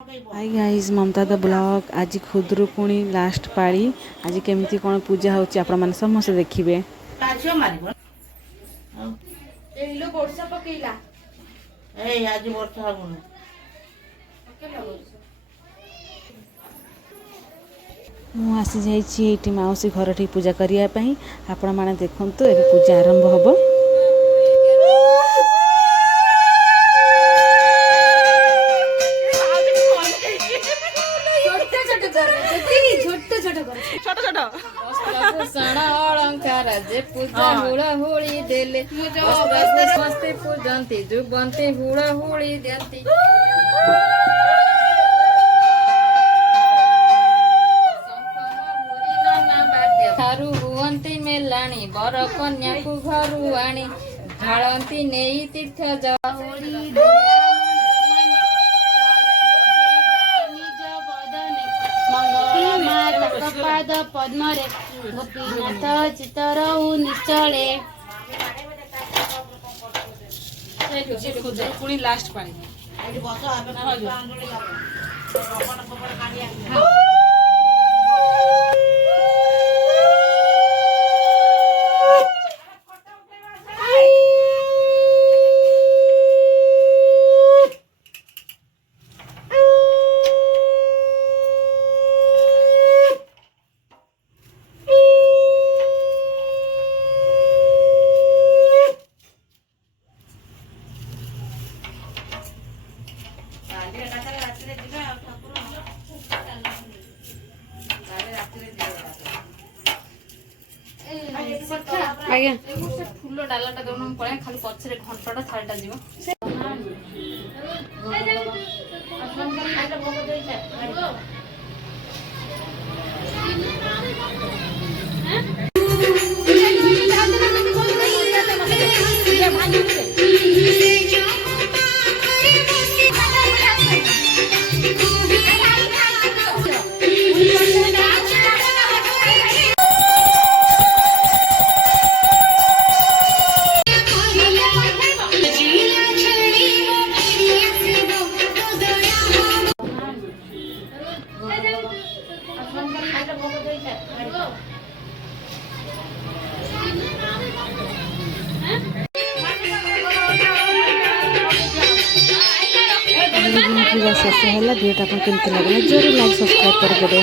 Hi guys, Mamta the blog. आज खुदरुकुणी last पाड़ी। आज केमती कौन पूजा होची आपण माने समस्त देखिबे। मु आसी जाइछि एठी माउसी घर ठी पूजा करिया पई। आपण माने देखंतु एबे पूजा आरंभ होबो। अलंकार जे पूजा हुड़ा हुड़ी देले मस्ते पूजंती जुबंती हुड़ा हुड़ी देंती थारू हुअंती मेलाणी बर कन्या को घरु आणी ढालंती नेई तीर्थ जाओड़ी पाद पद्मरे गोपीनाथ चितरऊ निश्चले खुदरुकुणी लास्ट पाड़ी। आज्ञा फूल डालाटा दौन पड़े खाली पछरे घंटाटा थालटा जीव पूजा शेष है। भिडियोटा आपको केमती लगे जरूर लाइक सब्सक्राइब करके।